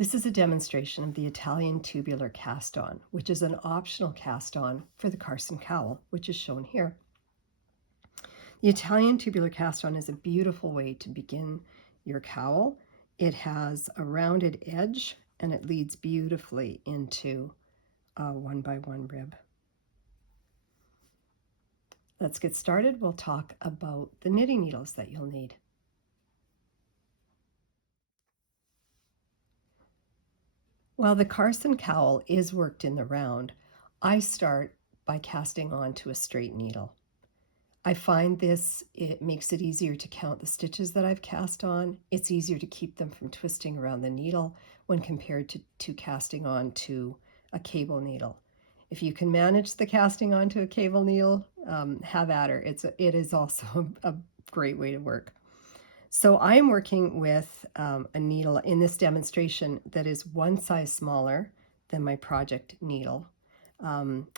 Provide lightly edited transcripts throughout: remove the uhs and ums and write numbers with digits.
This is a demonstration of the Italian Tubular Cast-on, which is an optional cast-on for the Carsyn Cowl, which is shown here. The Italian Tubular Cast-on is a beautiful way to begin your cowl. It has a rounded edge and it leads beautifully into a 1x1 rib. Let's get started. We'll talk about the knitting needles that you'll need. While the Carsyn Cowl is worked in the round, I start by casting onto a straight needle. I find it makes it easier to count the stitches that I've cast on. It's easier to keep them from twisting around the needle when compared to casting onto a cable needle. If you can manage the casting onto a cable needle, have at her. It is also a great way to work. So I'm working with a needle in this demonstration that is one size smaller than my project needle.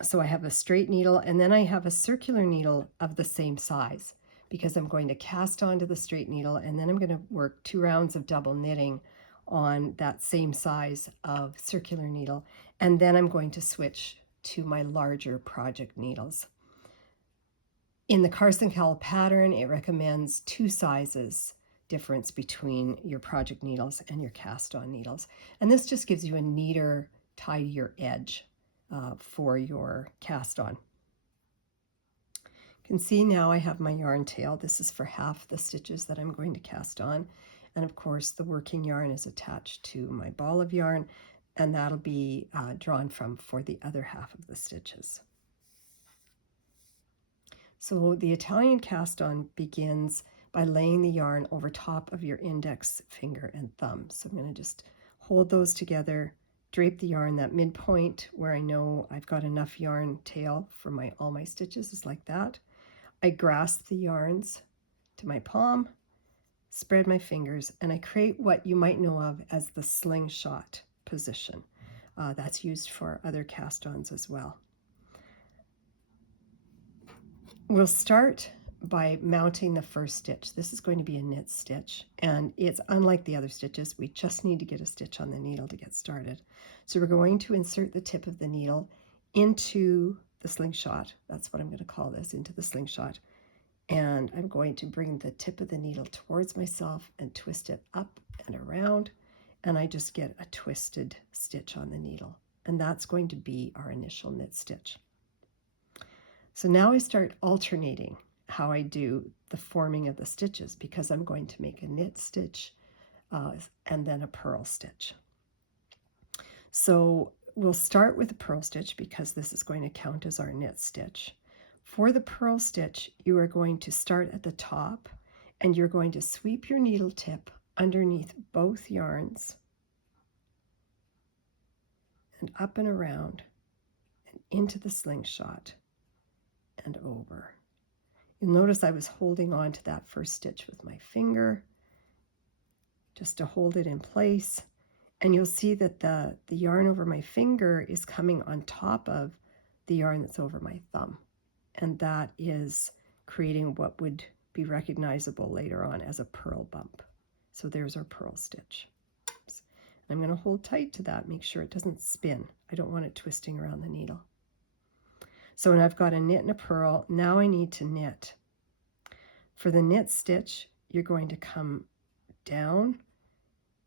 So I have a straight needle and then I have a circular needle of the same size because I'm going to cast onto the straight needle and then I'm going to work 2 rounds of double knitting on that same size of circular needle, and then I'm going to switch to my larger project needles. In the Carsyn Cowl pattern, it recommends 2 sizes difference between your project needles and your cast-on needles. And this just gives you a neater, tidier edge for your cast-on. You can see now I have my yarn tail. This is for half the stitches that I'm going to cast on. And of course, the working yarn is attached to my ball of yarn, and that'll be drawn from for the other half of the stitches. So the Italian cast-on begins by laying the yarn over top of your index finger and thumb. So I'm going to just hold those together, drape the yarn. That midpoint where I know I've got enough yarn tail for all my stitches is like that. I grasp the yarns to my palm, spread my fingers, and I create what you might know of as the slingshot position. That's used for other cast-ons as well. We'll start by mounting the first stitch. This is going to be a knit stitch, and it's unlike the other stitches. We just need to get a stitch on the needle to get started. So we're going to insert the tip of the needle into the slingshot. That's what I'm going to call this, into the slingshot. And I'm going to bring the tip of the needle towards myself and twist it up and around, and I just get a twisted stitch on the needle. And that's going to be our initial knit stitch. So now I start alternating how I do the forming of the stitches, because I'm going to make a knit stitch and then a purl stitch. So we'll start with a purl stitch because this is going to count as our knit stitch. For the purl stitch, you are going to start at the top and you're going to sweep your needle tip underneath both yarns and up and around and into the slingshot and over. You'll notice I was holding on to that first stitch with my finger just to hold it in place. And you'll see that the yarn over my finger is coming on top of the yarn that's over my thumb. And that is creating what would be recognizable later on as a purl bump. So there's our purl stitch. Oops. I'm going to hold tight to that, make sure it doesn't spin. I don't want it twisting around the needle. So when I've got a knit and a purl, now I need to knit. For the knit stitch, you're going to come down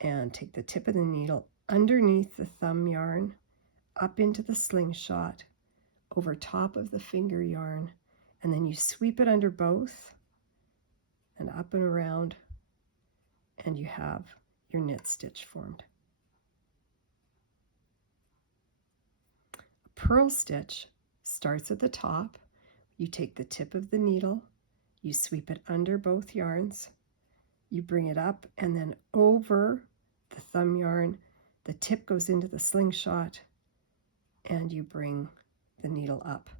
and take the tip of the needle underneath the thumb yarn, up into the slingshot, over top of the finger yarn, and then you sweep it under both and up and around, and you have your knit stitch formed. A purl stitch starts at the top. You take the tip of the needle, you sweep it under both yarns, you bring it up and then over the thumb yarn, the tip goes into the slingshot, and you bring the needle up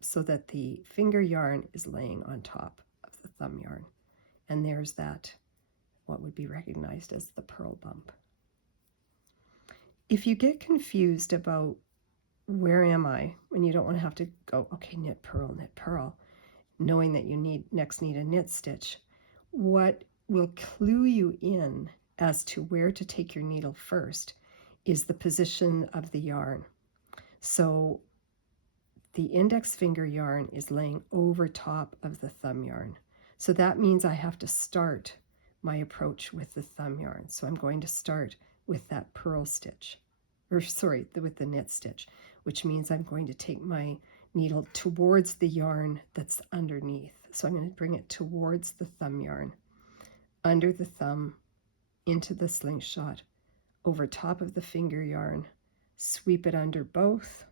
so that the finger yarn is laying on top of the thumb yarn. And there's that, what would be recognized as the purl bump. If you get confused about where am I, when you don't want to have to go, okay, knit, purl, knowing that you next need a knit stitch, what will clue you in as to where to take your needle first is the position of the yarn. So the index finger yarn is laying over top of the thumb yarn. So that means I have to start my approach with the thumb yarn. So I'm going to start with that purl stitch, or sorry, with the knit stitch, which means I'm going to take my needle towards the yarn that's underneath. So I'm going to bring it towards the thumb yarn, under the thumb, into the slingshot, over top of the finger yarn, sweep it under both,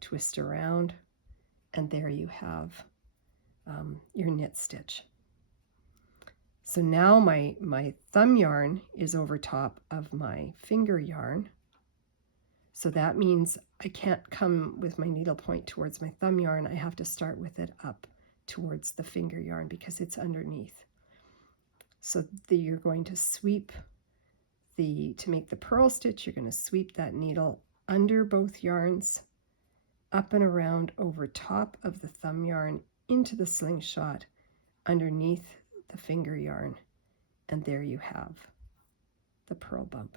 twist around, and there you have your knit stitch. So now my thumb yarn is over top of my finger yarn. So that means I can't come with my needle point towards my thumb yarn. I have to start with it up towards the finger yarn because it's underneath. So you're going to sweep to make the purl stitch, you're going to sweep that needle under both yarns, up and around over top of the thumb yarn into the slingshot underneath the finger yarn, and there you have the purl bump.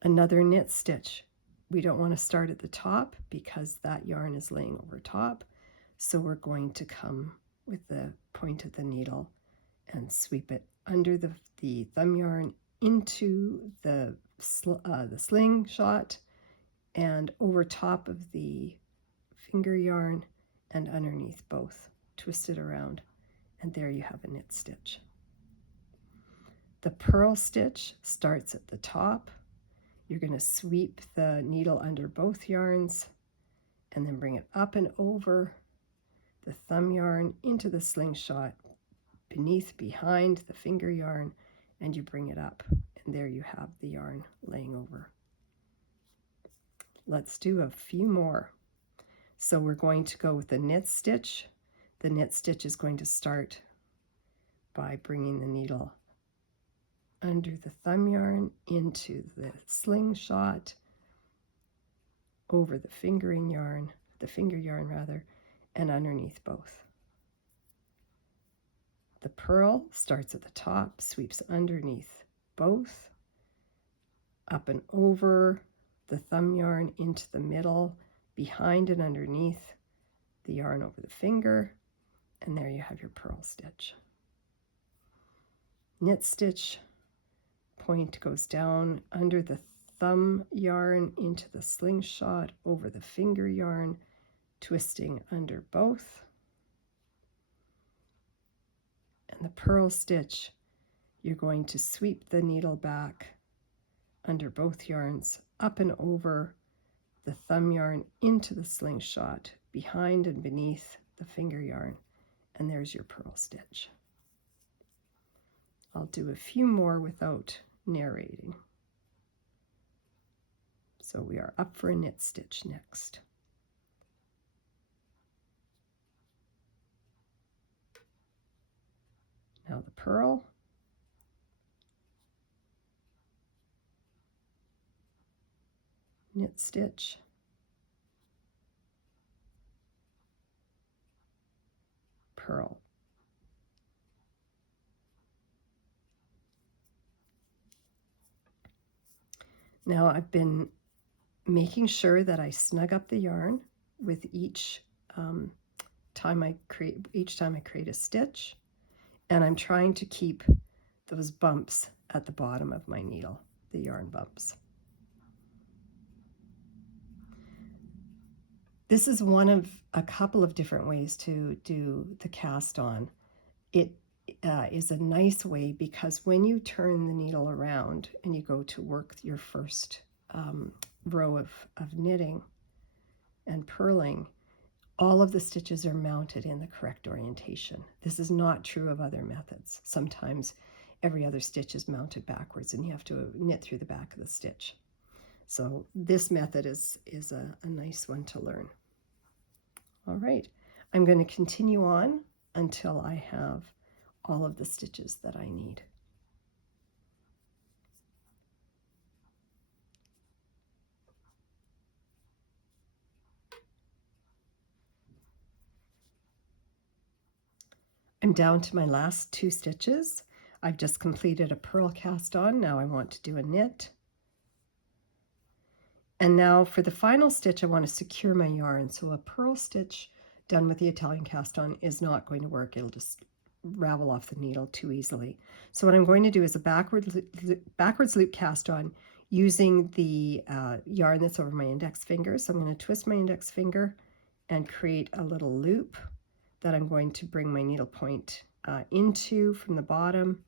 Another knit stitch. We don't want to start at the top because that yarn is laying over top, so we're going to come with the point of the needle and sweep it under the thumb yarn into the slingshot and over top of the finger yarn and underneath both. Twist it around, and there you have a knit stitch. The purl stitch starts at the top. You're going to sweep the needle under both yarns and then bring it up and over the thumb yarn into the slingshot behind the finger yarn, and you bring it up, and there you have the yarn laying over. Let's do a few more. So we're going to go with the knit stitch. The knit stitch is going to start by bringing the needle under the thumb yarn into the slingshot, over the finger yarn, and underneath both. The purl starts at the top, sweeps underneath both, up and over the thumb yarn into the middle, behind and underneath the yarn over the finger, and there you have your purl stitch. Knit stitch, point goes down under the thumb yarn into the slingshot, over the finger yarn, twisting under both. And the purl stitch, you're going to sweep the needle back under both yarns, up and over the thumb yarn into the slingshot, behind and beneath the finger yarn, and there's your purl stitch. I'll do a few more without narrating. So we are up for a knit stitch next. Now the purl, knit stitch, purl. Now I've been making sure that I snug up the yarn with each time I create a stitch, and I'm trying to keep those bumps at the bottom of my needle, the yarn bumps. This is one of a couple of different ways to do the cast on. It is a nice way because when you turn the needle around and you go to work your first row of knitting and purling, all of the stitches are mounted in the correct orientation. This is not true of other methods. Sometimes every other stitch is mounted backwards and you have to knit through the back of the stitch. So this method is a nice one to learn. All right, I'm going to continue on until I have all of the stitches that I need. I'm down to my last 2 stitches. I've just completed a purl cast on. Now I want to do a knit. And now for the final stitch, I want to secure my yarn. So a purl stitch done with the Italian cast on is not going to work. It'll just ravel off the needle too easily. So what I'm going to do is a backwards loop cast on using the yarn that's over my index finger. So I'm going to twist my index finger and create a little loop that I'm going to bring my needle point into from the bottom.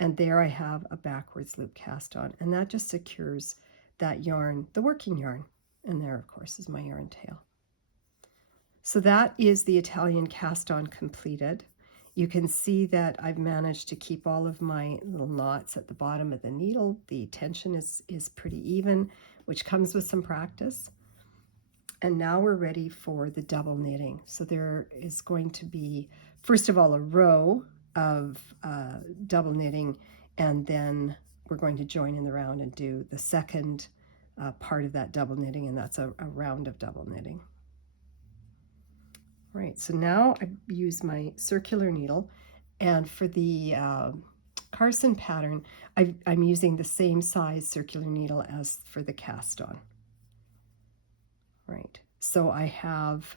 And there I have a backwards loop cast on, and that just secures that yarn, the working yarn. And there, of course, is my yarn tail. So that is the Italian cast on completed. You can see that I've managed to keep all of my little knots at the bottom of the needle. The tension is pretty even, which comes with some practice. And now we're ready for the double knitting. So there is going to be, first of all, a row of double knitting, and then we're going to join in the round and do the second part of that double knitting, and that's a round of double knitting. All right, so now I use my circular needle, and for the Carsyn pattern, I'm using the same size circular needle as for the cast on. Right, so I have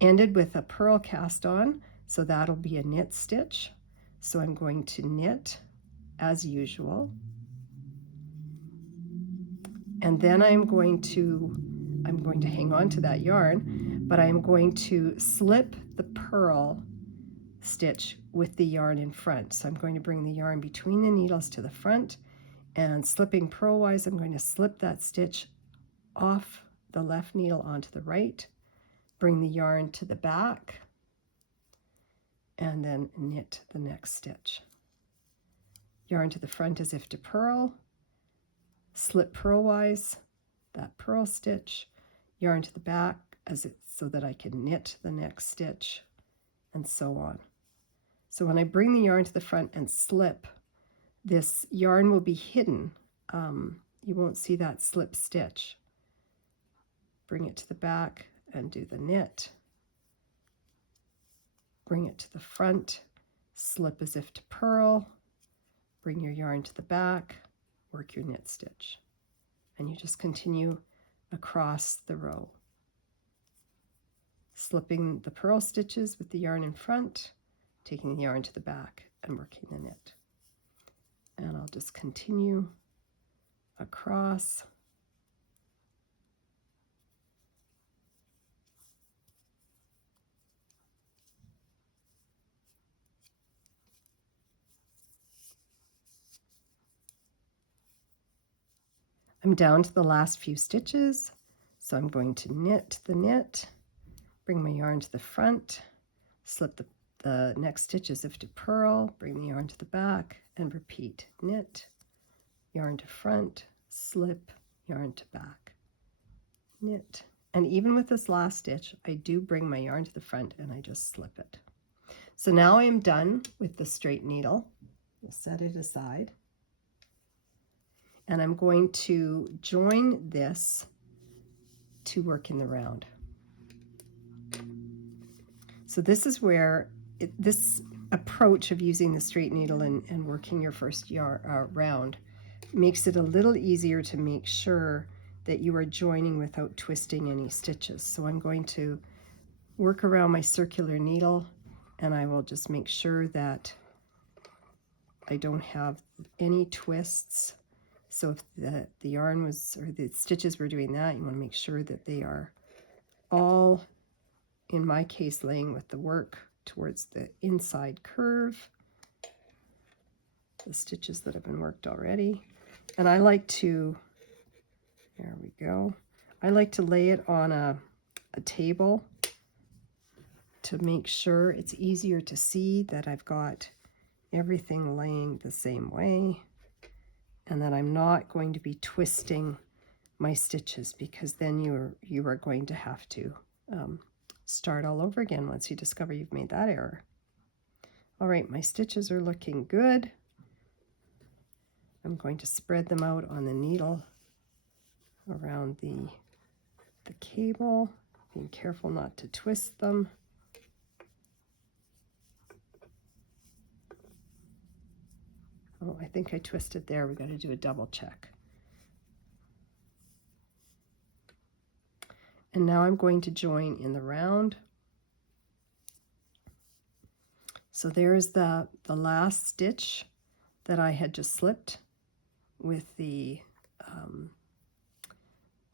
ended with a purl cast on, so that'll be a knit stitch. So I'm going to knit as usual, and then I'm going to hang on to that yarn, but I'm going to slip the purl stitch with the yarn in front. So I'm going to bring the yarn between the needles to the front, and slipping purlwise, I'm going to slip that stitch off the left needle onto the right, bring the yarn to the back, and then knit the next stitch. Yarn to the front as if to purl, slip purlwise, that purl stitch, yarn to the back so that I can knit the next stitch, and so on. So when I bring the yarn to the front and slip, this yarn will be hidden. You won't see that slip stitch. Bring it to the back and do the knit. Bring it to the front, slip as if to purl, bring your yarn to the back, work your knit stitch. And you just continue across the row, slipping the purl stitches with the yarn in front, taking the yarn to the back and working the knit. And I'll just continue across. I'm down to the last few stitches, so I'm going to knit the knit, bring my yarn to the front, slip the next stitch as if to purl, bring the yarn to the back, and repeat. Knit, yarn to front, slip, yarn to back, knit. And even with this last stitch, I do bring my yarn to the front and I just slip it. So now I am done with the straight needle. We'll set it aside. And I'm going to join this to work in the round. So this is where this approach of using the straight needle and working your first round makes it a little easier to make sure that you are joining without twisting any stitches. So I'm going to work around my circular needle, and I will just make sure that I don't have any twists. So if the yarn was, or the stitches were doing that, you want to make sure that they are all, in my case, laying with the work towards the inside curve, the stitches that have been worked already. And I like to, there we go, I like to lay it on a table to make sure it's easier to see that I've got everything laying the same way, and that I'm not going to be twisting my stitches, because then you are going to have to start all over again once you discover you've made that error. All right, my stitches are looking good. I'm going to spread them out on the needle around the cable, being careful not to twist them. Oh, I think I twisted there. We got to do a double check. And now I'm going to join in the round. So there's the last stitch that I had just slipped with the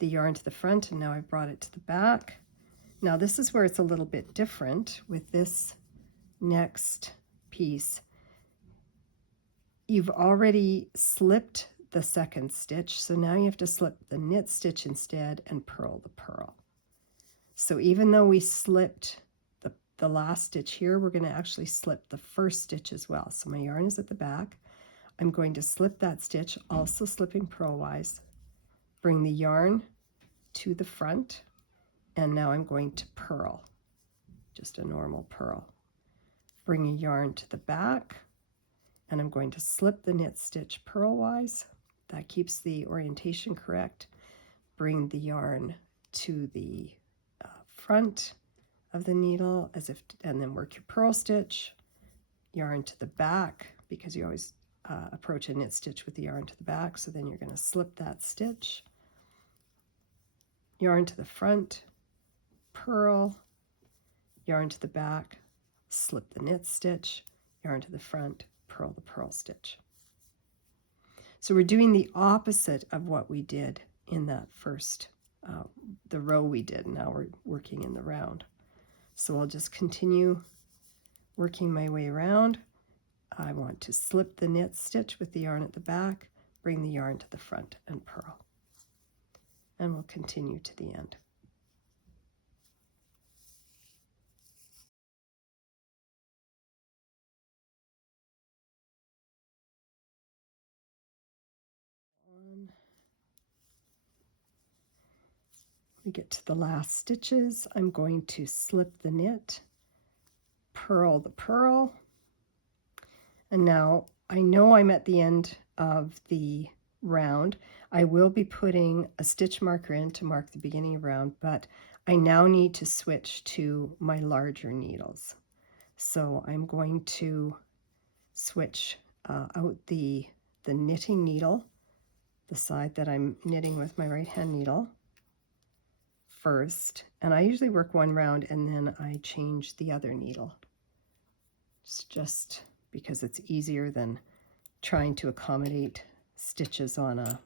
yarn to the front, and now I've brought it to the back. Now this is where it's a little bit different with this next piece. You've already slipped the second stitch, so now you have to slip the knit stitch instead and purl the purl. So even though we slipped the last stitch here, we're going to actually slip the first stitch as well. So my yarn is at the back. I'm going to slip that stitch, also slipping purlwise, bring the yarn to the front, and now I'm going to purl, just a normal purl. Bring a yarn to the back, and I'm going to slip the knit stitch purlwise. That keeps the orientation correct. Bring the yarn to the front of the needle and then work your purl stitch, yarn to the back, because you always approach a knit stitch with the yarn to the back, so then you're going to slip that stitch, yarn to the front, purl, yarn to the back, slip the knit stitch, yarn to the front, purl the purl stitch. So we're doing the opposite of what we did in that first, the row we did. Now we're working in the round. So I'll just continue working my way around. I want to slip the knit stitch with the yarn at the back, bring the yarn to the front and purl. And we'll continue to the end. We get to the last stitches. I'm going to slip the knit, purl the purl, and now I know I'm at the end of the round. I will be putting a stitch marker in to mark the beginning of round, but I now need to switch to my larger needles. So I'm going to switch out the knitting needle, the side that I'm knitting with my right hand needle first, and I usually work one round and then I change the other needle. It's just because it's easier than trying to accommodate stitches on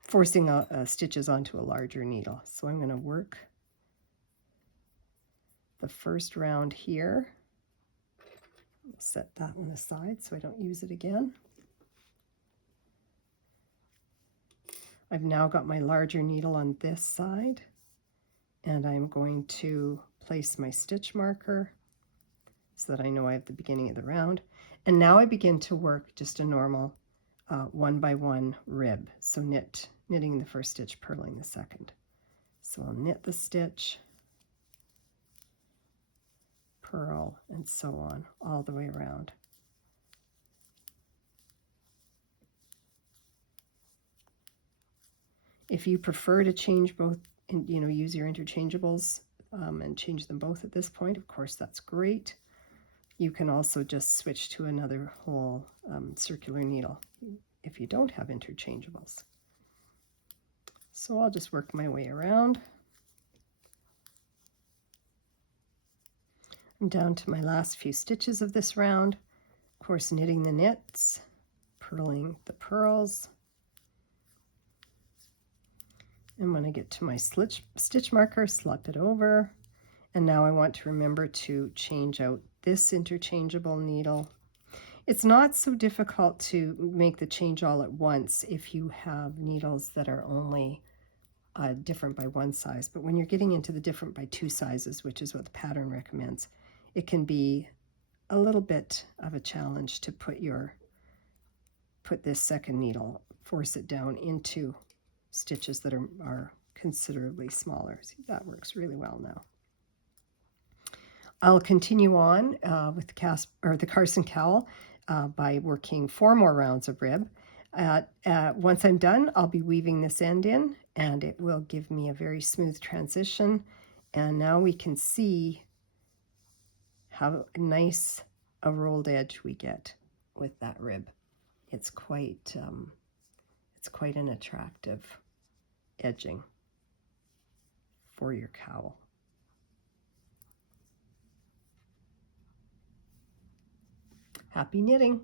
forcing stitches onto a larger needle. So I'm going to work the first round here. I'll set that one aside so I don't use it again. I've now got my larger needle on this side, and I'm going to place my stitch marker so that I know I have the beginning of the round. And now I begin to work just a normal 1 by 1 rib. So knitting the first stitch, purling the second. So I'll knit the stitch, purl, and so on all the way around. If you prefer to change both, use your interchangeables and change them both at this point, of course, that's great. You can also just switch to another whole circular needle if you don't have interchangeables. So I'll just work my way around. I'm down to my last few stitches of this round. Of course, knitting the knits, purling the purls. And when I get to my stitch marker, slip it over. And now I want to remember to change out this interchangeable needle. It's not so difficult to make the change all at once if you have needles that are only different by 1 size. But when you're getting into the different by 2 sizes, which is what the pattern recommends, it can be a little bit of a challenge to put this second needle, force it down into stitches that are considerably smaller. See, that works really well now. I'll continue on with the Carsyn Cowl by working 4 more rounds of rib. Once I'm done, I'll be weaving this end in, and it will give me a very smooth transition. And now we can see how nice a rolled edge we get with that rib. It's quite an attractive edging for your cowl. Happy knitting!